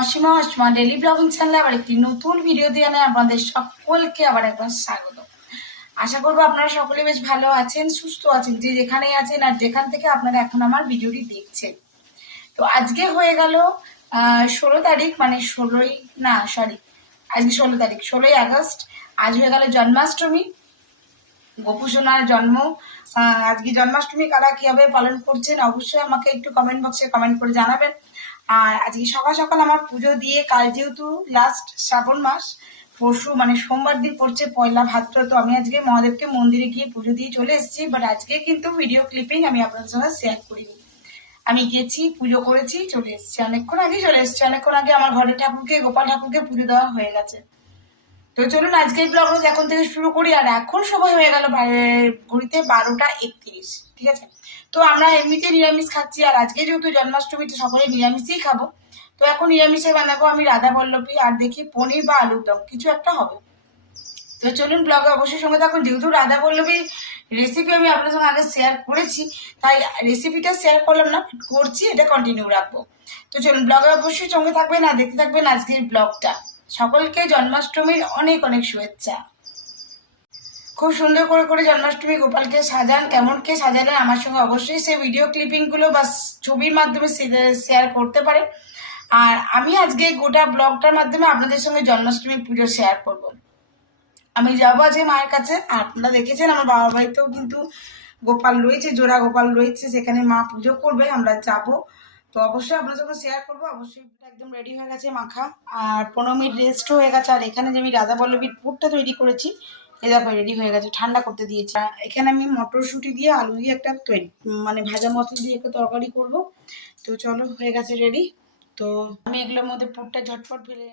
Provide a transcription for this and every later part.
Asima Asima daily blogging চ্যানেলে আবার একটি নতুন ভিডিও দিয়ে আনে আপনাদের সকলকে আবার একবার স্বাগত। আশা করব আপনারা সকলে বেশ ভালো আছেন, সুস্থ আছেন, যে যেখানেই আছেন আর যেখান থেকে আপনারা এখন আমার ভিডিওটি দেখছেন। তো আজকে হয়ে গেল ষোলো তারিখ মানে ষোলোই, না সরি আজকে ষোলো তারিখ, ষোলোই আগস্ট, আজ হয়ে গেল জন্মাষ্টমী। গোপু জন্ম আজকে জন্মাষ্টমী কারা কীভাবে পালন করছেন অবশ্যই আমাকে একটু কমেন্ট বক্সে কমেন্ট করে জানাবেন। আর আজকে সকাল সকাল আমার পুজো দিয়ে, কাল যেহেতু লাস্ট শ্রাবণ মাস, পরশু মানে সোমবার দিন পড়ছে পয়লা ভাদ্র, তো আমি আজকে মহাদেবকে মন্দিরে গিয়ে পুজো দিয়ে চলে এসেছি। বাট আজকে কিন্তু ভিডিও ক্লিপিং আমি আপনাদের সঙ্গে শেয়ার করিনি। আমি গেছি পুজো করেছি, চলে এসেছি। অনেকক্ষণ আগেই চলে এসেছি। অনেকক্ষণ আগে আমার ঘরে ঠাকুরকে, গোপাল ঠাকুরকে পুজো দেওয়া হয়ে গেছে। তো চলুন আজকের ব্লগ এখন থেকে শুরু করি। আর এখন সময় হয়ে গেল ঘড়িতে বারোটা একত্রিশ। ঠিক আছে? তো আমরা এমনিতে নিরামিষ খাচ্ছি, আর আজকে যেহেতু জন্মাষ্টমী, তো সকলে নিরামিষই খাব। তো এখন নিরামিষে বানাবো আমি রাধা বল্লভী, আর দেখি পনির বা আলুর দম, কিছু একটা হবে। তো চলুন ব্লগে অবশ্যই সঙ্গে থাকুন। যেহেতু রাধা বল্লভীর রেসিপি আমি আপনার সঙ্গে আগে শেয়ার করেছি, তাই রেসিপিটা শেয়ার করলাম না করছি, এটা কন্টিনিউ রাখব। তো চলুন ব্লগে অবশ্যই সঙ্গে থাকবেন, আর দেখতে থাকবেন আজকের ব্লগটা সকলকে জন্মাষ্টমীর অনেক অনেক শুভেচ্ছা। খুব সুন্দর করে করে জন্মাষ্টমী গোপালকে সাজান, কেমন কে সাজালেন আমার সঙ্গে অবশ্যই সেই ভিডিও ক্লিপিংগুলো বা ছবির মাধ্যমে শেয়ার করতে পারে। আর আমি আজকে গোটা ব্লগটার মাধ্যমে আপনাদের সঙ্গে জন্মাষ্টমী পুজো শেয়ার করব। আমি যাব আজকে মায়ের কাছে। আপনারা দেখেছেন আমার বাবা বাড়িতেও কিন্তু গোপাল রয়েছে, জোড়া গোপাল রয়েছে। সেখানে মা পুজো করবে, আমরা যাব। তো অবশ্যই আপনার সঙ্গে শেয়ার করব। অবশ্যই একদম রেডি হয়ে গেছে মাখা। আর পনেরো মিনিট রেস্টও হয়ে গেছে। আর এখানে যে আমি রাজা বল্লভীর পুরটা তৈরি করেছি এ দেখো রেডি হয়ে গেছে। ঠান্ডা করতে দিয়েছি। এখানে আমি মটরশুঁটি দিয়ে আলু দিয়ে একটা মানে ভাজা মশলা দিয়ে একটা তরকারি করব। তো চলো, হয়ে গেছে রেডি তো আমি এগুলোর মধ্যে পুরটা ঝটপট ফেলে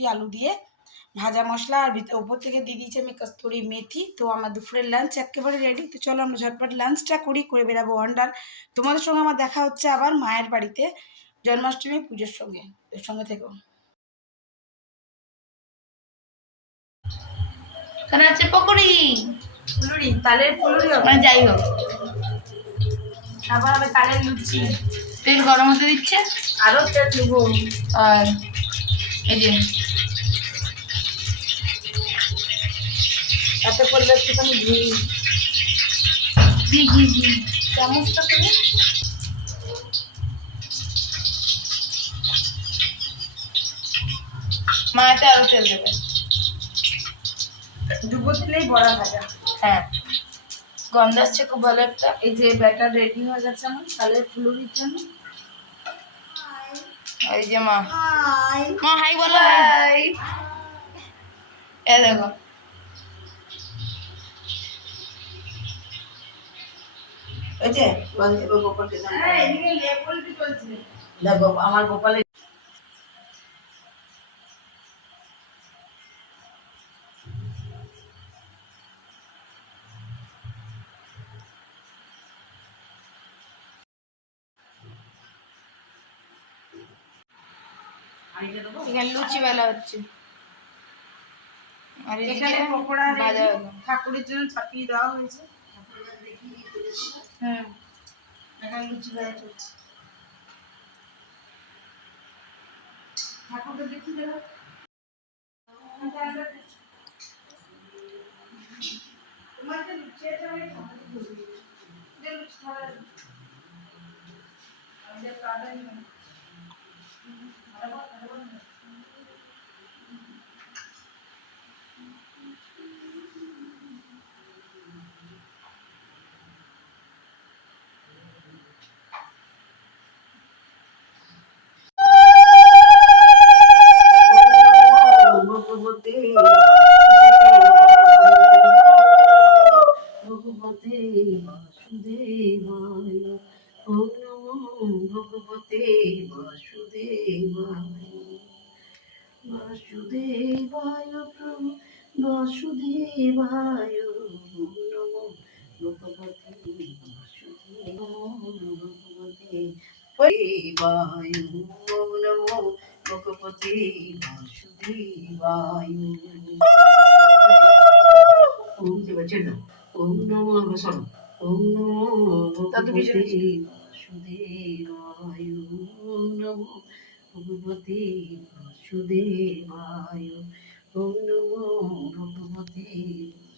দেখো আলু দিয়ে ভাজা মশলা আর ভিতরে ওপর থেকে দিয়ে দিয়েছি আমি কস্তুরি মেথি। তো আমার দুপুরের লাঞ্চ একেবারে রেডি তো চলো আমরা ঝটপট লাঞ্চটা করি করে বেরাবো অন্ডার তোমাদের সঙ্গে আমার দেখা হচ্ছে আবার মায়ের বাড়িতে জন্মাষ্টমী পুজোর সঙ্গে। এর সঙ্গে থেকো। এখানে আছে পকোড়ি। ফুলুরি তালের ফুলুরি হবে। মানে যাই হোক। আবার হবে তালের লুচি। তেল গরম হতে দিচ্ছে। আরও তেল দেবো আর এই যে তাতে পড়লে একটুখানি ঘি। ঘি ঘি ঘি। চামচটা তুমি? মায়েতে আরও তেল দেবে। ডুবো তেলেই বড়া ভাজা। হ্যাঁ। গন্ধ আসছে খুব ভালো একটা। এই যে ব্যাটার রেডি হয়ে গেছে আমার তালের ফুলুরির জন্য এই যে মা। মা হাই বলো হাই। এ দেখো। হ্যাঁ, আমার গোপালের এখানে লুচি বেলা হচ্ছে। আর এখানে পকোড়া ঠাকুরের জন্য ছাপিয়ে দেওয়া হয়েছে। হ্যাঁ এখানে লুচি ভাজা চলছে ঠাকুরকে দেখি দেবো তোমার যে লুচি আছে আমি ঠাকুরকে ধরে দিই। যে লুচি খাবার আমি যে কাটাই না দেবায় ওম নমো ভগবতে বাসুদেবায়। ওম দেবা চেলো ওম নমো বসন ওম নমো ভগবতে বাসুদেবায় ওম নমো ভগবতে বাসুদেবায় ওম নমো ভগবতে বাসুদেবায়